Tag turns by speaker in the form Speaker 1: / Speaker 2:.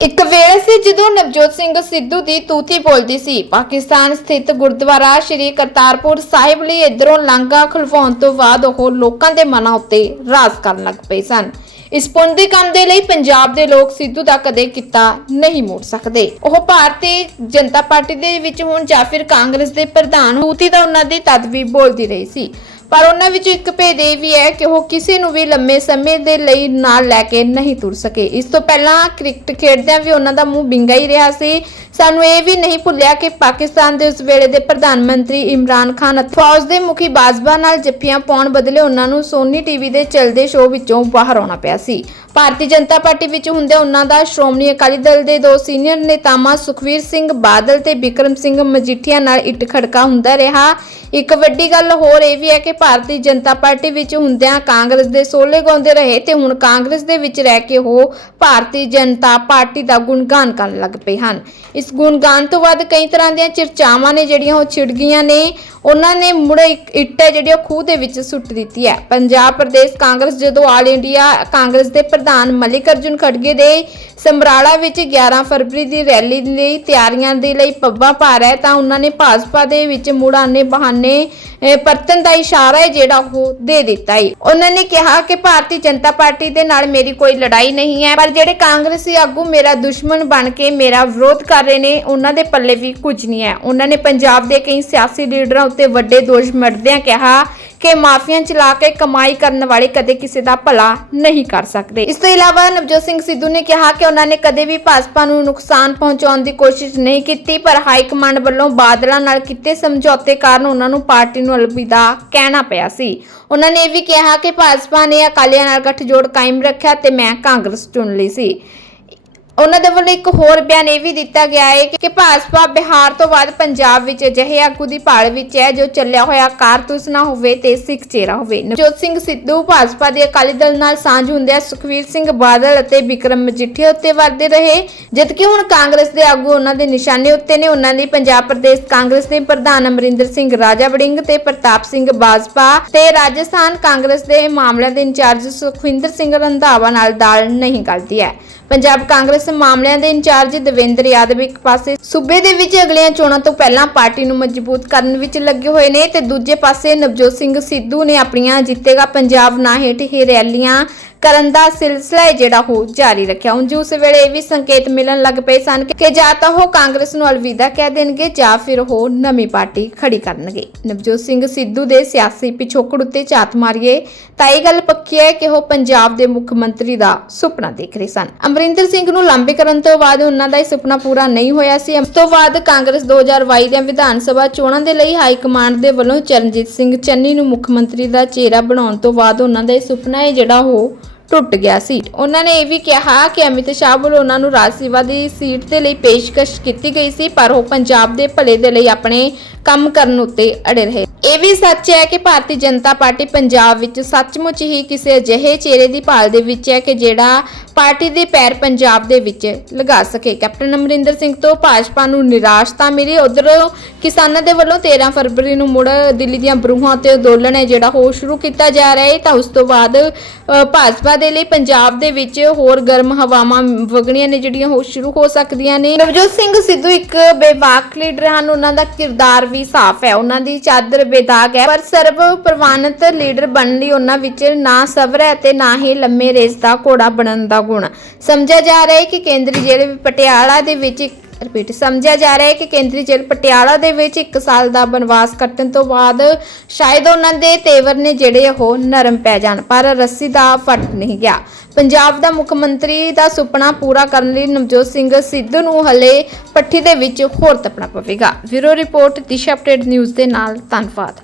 Speaker 1: ਇੱਕ ਵੇਲੇ ਸੀ ਜਦੋਂ ਨਵਜੋਤ ਸਿੰਘ ਸਿੱਧੂ ਦੀ ਤੂਤੀ ਬੋਲਦੀ ਸੀ। ਪਾਕਿਸਤਾਨ ਸਥਿਤ ਗੁਰਦੁਆਰਾ ਸ੍ਰੀ ਕਰਤਾਰਪੁਰ ਸਾਹਿਬ ਲਈ ਇਧਰੋਂ ਲਾਂਘਾ ਖੁਲਵਾਉਣ ਤੋਂ ਬਾਅਦ ਉਹ ਲੋਕਾਂ ਦੇ ਮਨਾਂ ਉੱਤੇ ਰਾਜ ਕਰਨ ਲੱਗ ਪਏ ਸਨ। ਇਸ ਪੁੰਨ ਦੇ ਕੰਮ ਦੇ ਲਈ ਪੰਜਾਬ ਦੇ ਲੋਕ ਸਿੱਧੂ ਦਾ ਕਦੇ ਕੀਤਾ ਨਹੀਂ ਮੋੜ ਸਕਦੇ। ਉਹ ਭਾਰਤੀ ਜਨਤਾ ਪਾਰਟੀ ਦੇ ਵਿੱਚ ਹੁਣ ਜਾਂ ਫਿਰ ਕਾਂਗਰਸ ਦੇ ਪ੍ਰਧਾਨ ਤੂਤੀ ਦਾ ਉਹਨਾਂ ਦੀ ਤਦ ਵੀ ਬੋਲਦੀ ਰਹੀ ਸੀ। ਪਰ ਉਹਨਾਂ ਵਿੱਚ ਇੱਕ ਭੇਦ ਇਹ ਵੀ ਹੈ ਕਿ ਉਹ ਕਿਸੇ ਨੂੰ ਵੀ ਲੰਮੇ ਸਮੇਂ ਦੇ ਲਈ ਨਾਲ ਲੈ ਕੇ ਨਹੀਂ ਤੁਰ ਸਕੇ। ਇਸ ਤੋਂ ਪਹਿਲਾਂ ਕ੍ਰਿਕਟ ਖੇਡਦਿਆਂ ਵੀ ਉਹਨਾਂ ਦਾ ਮੂੰਹ ਬਿੰਗਾ ਹੀ ਰਿਹਾ ਸੀ। ਸਾਨੂੰ ਇਹ ਵੀ ਨਹੀਂ ਭੁੱਲਿਆ ਕਿ ਪਾਕਿਸਤਾਨ ਦੇ ਉਸ ਵੇਲੇ ਦੇ ਪ੍ਰਧਾਨ ਮੰਤਰੀ ਇਮਰਾਨ ਖਾਨ ਅਤੇ ਫੌਜ ਦੇ ਮੁਖੀ ਬਾਜਵਾ ਨਾਲ ਜੱਫੀਆਂ ਪਾਉਣ ਬਦਲੇ ਉਹਨਾਂ ਨੂੰ ਸੋਨੀ ਟੀਵੀ ਦੇ ਚਲਦੇ ਸ਼ੋਅ ਵਿੱਚੋਂ ਬਾਹਰ ਆਉਣਾ ਪਿਆ ਸੀ। ਭਾਰਤੀ ਜਨਤਾ ਪਾਰਟੀ ਵਿੱਚ ਹੁੰਦੇ ਉਹਨਾਂ ਦਾ ਸ਼੍ਰੋਮਣੀ ਅਕਾਲੀ ਦਲ ਦੇ ਦੋ ਸੀਨੀਅਰ ਨੇਤਾਵਾਂ ਸੁਖਵੀਰ ਸਿੰਘ ਬਾਦਲ ਤੇ ਬਿਕਰਮ ਸਿੰਘ ਮਜੀਠੀਆ ਨਾਲ ਇੱਟ ਖੜਕਾ ਹੁੰਦਾ ਰਿਹਾ। ਇੱਕ ਵੱਡੀ ਗੱਲ ਹੋਰ ਇਹ ਵੀ ਹੈ ਕਿ ਭਾਰਤੀ ਜਨਤਾ ਪਾਰਟੀ ਵਿੱਚ ਹੁੰਦਿਆਂ ਕਾਂਗਰਸ ਦੇ ਸੋਲੇ ਗਾਉਂਦੇ ਰਹੇ ਤੇ ਹੁਣ ਕਾਂਗਰਸ ਦੇ ਵਿੱਚ ਰਹਿ ਕੇ ਉਹ ਭਾਰਤੀ ਜਨਤਾ ਪਾਰਟੀ ਦਾ ਗੁਣਗਾਨ ਕਰਨ ਲੱਗ ਪਏ ਹਨ। ਇਸ ਗੁਣਗਾਨ ਤੋਂ ਬਾਅਦ ਕਈ ਤਰ੍ਹਾਂ ਦੀਆਂ ਚਰਚਾਵਾਂ ਨੇ ਜਿਹੜੀਆਂ ਉਹ ਛਿੜ ਗਈਆਂ ਨੇ। ਉਹਨਾਂ ਨੇ ਮੁੜ ਇੱਕ ਇੱਟ ਹੈ ਜਿਹੜੀ ਉਹ ਖੂਹ ਦੇ ਵਿੱਚ ਸੁੱਟ ਦਿੱਤੀ ਹੈ। ਪੰਜਾਬ ਪ੍ਰਦੇਸ਼ ਕਾਂਗਰਸ ਜਦੋਂ ਆਲ ਇੰਡੀਆ ਕਾਂਗਰਸ ਦੇ ਪ੍ਰਧਾਨ ਮਲਿਕ ਅਰਜੁਨ ਖੜਗੇ ਦੇ ਸਮਰਾਲਾ ਵਿੱਚ 11 ਫਰਵਰੀ ਦੀ ਰੈਲੀ ਲਈ ਤਿਆਰੀਆਂ ਦੇ ਲਈ ਪੱਬਾਂ ਭਾਰ ਹੈ ਤਾਂ ਉਹਨਾਂ ਨੇ ਭਾਜਪਾ ਦੇ ਵਿੱਚ ਮੁੜਾਨੇ ਬਹਾਨੇ ਅਹ, ਪਰਤਨ ਦਾ ਇਸ਼ਾਰਾ ਹੈ ਜਿਹੜਾ ਉਹ ਦੇ ਦਿੱਤਾ ਹੈ। ਉਹਨਾਂ ਨੇ ਕਿਹਾ ਕਿ ਭਾਰਤੀ ਜਨਤਾ ਪਾਰਟੀ ਦੇ ਨਾਲ ਮੇਰੀ ਕੋਈ ਲੜਾਈ ਨਹੀਂ ਹੈ ਪਰ ਜਿਹੜੇ ਕਾਂਗਰਸੀ ਆਗੂ ਮੇਰਾ ਦੁਸ਼ਮਣ ਬਣ ਕੇ ਮੇਰਾ ਵਿਰੋਧ ਕਰ ਰਹੇ ਨੇ ਉਹਨਾਂ ਦੇ ਪੱਲੇ ਵੀ ਕੁਝ ਨਹੀਂ ਹੈ। ਉਹਨਾਂ ਨੇ ਪੰਜਾਬ ਦੇ ਕਈ ਸਿਆਸੀ ਲੀਡਰਾਂ ਉੱਤੇ ਵੱਡੇ ਦੋਸ਼ ਮੜਦਿਆਂ ਕਿਹਾ ਕਿ ਮਾਫੀਆਂ ਚਲਾ ਕੇ ਕਮਾਈ ਕਰਨ ਵਾਲੇ ਕਦੇ ਕਿਸੇ ਦਾ ਭਲਾ ਨਹੀਂ ਕਰ ਸਕਦੇ। ਇਸ ਤੋਂ ਇਲਾਵਾ ਨਵਜੋਤ ਸਿੰਘ ਸਿੱਧੂ ਨੇ ਕਿਹਾ ਕਿ ਉਹਨਾਂ ਨੇ ਕਦੇ ਵੀ ਭਾਜਪਾ ਨੂੰ ਨੁਕਸਾਨ ਪਹੁੰਚਾਉਣ ਦੀ ਕੋਸ਼ਿਸ਼ ਨਹੀਂ ਕੀਤੀ, ਪਰ ਹਾਈ ਕਮਾਂਡ ਵੱਲੋਂ ਬਾਦਲਾਂ ਨਾਲ ਕੀਤੇ ਸਮਝੌਤੇ ਕਾਰਨ ਉਹਨਾਂ ਨੂੰ ਪਾਰਟੀ ਨੂੰ ਅਲਵਿਦਾ ਕਹਿਣਾ ਪਿਆ ਸੀ। ਉਹਨਾਂ ਨੇ ਇਹ ਵੀ ਕਿਹਾ ਕਿ ਭਾਜਪਾ ਨੇ ਅਕਾਲੀਆਂ ਨਾਲ ਗੱਠਜੋੜ ਕਾਇਮ ਰੱਖਿਆ ਤੇ ਮੈਂ ਕਾਂਗਰਸ ਚੁਣ ਲਈ ਸੀ। ਉਹਨਾਂ ਦੇ ਵੱਲੋਂ ਇੱਕ ਹੋਰ ਬਿਆਨ ਇਹ ਵੀ ਦਿੱਤਾ ਗਿਆ ਹੈ ਕਿ- ਭਾਜਪਾ ਬਿਹਾਰ ਤੋਂ ਬਾਅਦ ਪੰਜਾਬ ਵਿੱਚ ਅਜਿਹੇ ਆਗੂ ਦੀ ਭਾਲ ਵਿੱਚ ਹੈ ਜੋ ਚੱਲਿਆ ਹੋਇਆ ਕਾਰਤੂਸ ਨਾ ਹੋਵੇ ਤੇ ਸਿੱਖ ਚਿਹਰਾ ਹੋਵੇ। ਨਵਜੋਤ ਸਿੰਘ ਸਿੱਧੂ ਭਾਜਪਾ ਦੇ ਅਕਾਲੀ ਦਲ ਨਾਲ ਸਾਂਝ ਹੁੰਦਿਆਂ ਸੁਖਵੀਰ ਸਿੰਘ ਬਾਦਲ ਅਤੇ ਵਿਕਰਮ ਮਜੀਠੀਆ ਉੱਤੇ ਵਰਦੇ ਰਹੇ, ਜਦਕਿ ਹੁਣ ਕਾਂਗਰਸ ਦੇ ਆਗੂ ਉਹਨਾਂ ਦੇ ਨਿਸ਼ਾਨੇ ਉੱਤੇ ਨੇ। ਉਹਨਾਂ ਦੀ ਪੰਜਾਬ ਪ੍ਰਦੇਸ਼ ਕਾਂਗਰਸ ਦੇ ਪ੍ਰਧਾਨ ਅਮਰਿੰਦਰ ਸਿੰਘ, ਰਾਜਾ ਵੜਿੰਗ ਤੇ ਪ੍ਰਤਾਪ ਸਿੰਘ ਬਾਜਪਾ ਤੇ ਰਾਜਸਥਾਨ ਕਾਂਗਰਸ ਦੇ ਮਾਮਲਿਆਂ ਦੇ ਇੰਚਾਰਜ ਸੁਖਵਿੰਦਰ ਸਿੰਘ ਰੰਧਾਵਾ ਨਾਲ ਦਾਲ ਨਹੀਂ ਕਰਦੀ ਹੈ। ਪੰਜਾਬ ਕਾਂਗਰਸ ਮਾਮਲਿਆਂ ਦੇ ਇੰਚਾਰਜ ਦਵਿੰਦਰ ਯਾਦਵ ਇੱਕ ਪਾਸੇ ਸੂਬੇ ਦੇ ਵਿੱਚ ਅਗਲੀਆਂ ਚੋਣਾਂ ਤੋਂ ਪਹਿਲਾਂ ਪਾਰਟੀ ਨੂੰ ਮਜ਼ਬੂਤ ਕਰਨ ਵਿੱਚ ਲੱਗੇ ਹੋਏ ਨੇ ਤੇ ਦੂਜੇ ਪਾਸੇ ਨਵਜੋਤ ਸਿੰਘ ਸਿੱਧੂ ਨੇ ਆਪਣੀਆਂ ਜਿੱਤੇਗਾ ਪੰਜਾਬ ਨਾਂ ਹੇਠ ਹੀ ਰੈਲੀਆਂ ਕਰਨ ਦਾ ਸਿਲਸਿਲਾ ਹੈ ਜਿਹੜਾ ਉਹ ਜਾਰੀ ਰੱਖਿਆ। ਉਂਝ ਉਸ ਵੇਲੇ ਇਹ ਵੀ ਸੰਕੇਤ ਮਿਲਣ ਲੱਗ ਪਏ ਸਨ ਕਿ ਜਾਂ ਤਾਂ ਉਹ ਕਾਂਗਰਸ ਨੂੰ ਅਲਵਿਦਾ ਕਹਿ ਦੇਣਗੇ ਜਾਂ ਫਿਰ ਉਹ ਨਵੀਂ ਪਾਰਟੀ ਖੜੀ ਕਰਨਗੇ। ਨਵਜੋਤ ਸਿੰਘ ਸਿੱਧੂ ਦੇ ਸਿਆਸੀ ਪਿਛੋਕੜ ਉੱਤੇ ਝਾਤ ਮਾਰੀਏ ਤਾਂ ਇਹ ਗੱਲ ਪੱਕੀ ਹੈ ਕਿ ਉਹ ਪੰਜਾਬ ਦੇ ਮੁੱਖ ਮੰਤਰੀ ਦਾ ਸੁਪਨਾ ਦੇਖ ਰਹੇ ਸਨ। ਅਮਰਿੰਦਰ ਸਿੰਘ ਨੂੰ ਲਾਂਬੇ ਕਰਨ ਤੋਂ ਬਾਅਦ ਉਹਨਾਂ ਦਾ ਇਹ ਸੁਪਨਾ ਪੂਰਾ ਨਹੀਂ ਹੋਇਆ ਸੀ। ਉਸ ਤੋਂ ਬਾਅਦ ਕਾਂਗਰਸ 2022 ਦੀਆਂ ਵਿਧਾਨ ਸਭਾ ਚੋਣਾਂ ਦੇ ਲਈ ਹਾਈ ਕਮਾਂਡ ਦੇ ਵੱਲੋਂ ਚਰਨਜੀਤ ਸਿੰਘ ਚੰਨੀ ਨੂੰ ਮੁੱਖ ਮੰਤਰੀ ਦਾ ਚਿਹਰਾ ਬਣਾਉਣ ਤੋਂ ਬਾਅਦ ਉਹਨਾਂ ਦਾ ਇਹ ਸੁਪਨਾ ਹੈ ਜਿਹੜਾ ਉਹ ਟੁੱਟ ਗਿਆ ਸੀ। ਉਹਨਾਂ ਨੇ ਇਹ ਵੀ ਕਿਹਾ ਕਿ ਅਮਿਤ ਸ਼ਾਹ ਵੱਲੋਂ ਉਹਨਾਂ ਨੂੰ ਰਾਜ ਸੇਵਾ ਦੀ ਸੀਟ ਦੇ ਲਈ ਪੇਸ਼ਕਸ਼ ਕੀਤੀ ਗਈ ਸੀ, ਪਰ ਉਹ ਪੰਜਾਬ ਦੇ ਭਲੇ ਦੇ ਲਈ ਆਪਣੇ ਕੰਮ ਕਰਨ ਉੱਤੇ ਅੜੇ ਰਹੇ। ਇਹ ਵੀ ਸੱਚ ਹੈ ਕਿ ਭਾਰਤੀ ਜਨਤਾ ਪਾਰਟੀ ਪੰਜਾਬ ਵਿੱਚ ਸੱਚਮੁੱਚ ਹੀ ਕਿਸੇ ਅਜਿਹੇ ਚਿਹਰੇ ਦੀ ਭਾਲ ਦੇ ਵਿੱਚ ਹੈ ਕਿ ਜਿਹੜਾ ਪਾਰਟੀ ਦੇ ਪੈਰ ਪੰਜਾਬ ਦੇ ਵਿੱਚ ਲਗਾ ਸਕੇ। ਕੈਪਟਨ ਅਮਰਿੰਦਰ ਸਿੰਘ ਤੋਂ ਭਾਜਪਾ ਨੂੰ ਨਿਰਾਸ਼ਤਾ ਮਿਲੀ, ਉਧਰ ਕਿਸਾਨਾਂ ਦੇ ਵੱਲੋਂ 13 ਫਰਵਰੀ ਨੂੰ ਮੁੜ ਦਿੱਲੀ ਦੀਆਂ ਬਰੂਹਾਂ ਤੇ ਅੰਦੋਲਨ ਹੈ, ਜਿਹੜਾ ਉਹ ਸ਼ੁਰੂ ਕੀਤਾ ਜਾ ਰਿਹਾ ਹੈ। ਤਾਂ ਉਸ ਤੋਂ ਬਾਅਦ ਭਾਜਪਾ ਦੇ ਲਈ ਪੰਜਾਬ ਦੇ ਵਿੱਚ ਹੋਰ ਗਰਮ ਹਵਾਵਾਂ ਵਗਣੀਆਂ ਨੇ, ਜਿਹੜੀਆਂ ਉਹ ਸ਼ੁਰੂ ਹੋ ਸਕਦੀਆਂ ਨੇ। ਨਵਜੋਤ ਸਿੰਘ ਸਿੱਧੂ ਇੱਕ ਬੇਵਾਕ ਲੀਡਰ ਹਨ। ਉਹਨਾਂ ਦਾ ਕਿਰਦਾਰ ਵੀ ਸਾਫ਼ ਹੈ। ਉਹਨਾਂ ਦੀ ਚਾਦਰ ਬੇਦਾਗ ਹੈ, ਪਰ ਸਰਵ ਪ੍ਰਵਾਨਿਤ ਲੀਡਰ ਬਣਨ ਲਈ ਉਹਨਾਂ ਵਿੱਚ ਨਾ ਸਬਰ ਹੈ ਤੇ ਨਾ ਹੀ ਲੰਮੇ ਰੇਸ ਦਾ ਘੋੜਾ ਬਣਨ ਦਾ ਗੁਣ। ਸਮਝਿਆ ਜਾ ਰਿਹਾ ਹੈ ਕਿ ਕੇਂਦਰੀ ਜੇਲ੍ਹ ਪਟਿਆਲਾ ਦੇ ਵਿੱਚ ਰਿਪੀਟ ਸਮਝਿਆ ਜਾ ਰਿਹਾ ਹੈ ਕਿ ਕੇਂਦਰੀ ਜੇਲ੍ਹ ਪਟਿਆਲਾ ਦੇ ਵਿੱਚ 1 ਸਾਲ ਦਾ ਬਨਵਾਸ ਕੱਟਣ ਤੋਂ ਬਾਅਦ ਸ਼ਾਇਦ ਉਹਨਾਂ ਦੇ ਤੇਵਰ ਨੇ ਜਿਹੜੇ ਉਹ ਨਰਮ ਪੈ ਜਾਣ, ਪਰ ਰੱਸੀ ਦਾ ਫਟ ਨਹੀਂ ਗਿਆ। ਪੰਜਾਬ ਦਾ ਮੁੱਖ ਮੰਤਰੀ ਦਾ ਸੁਪਨਾ ਪੂਰਾ ਕਰਨ ਲਈ ਨਵਜੋਤ ਸਿੰਘ ਸਿੱਧੂ ਨੂੰ ਹਲੇ ਪੱਠੀ ਦੇ ਵਿੱਚ ਹੋਰ ਤਪਣਾ ਪਵੇਗਾ। Bureau report, Disha update news ਦੇ ਨਾਲ, ਧੰਨਵਾਦ।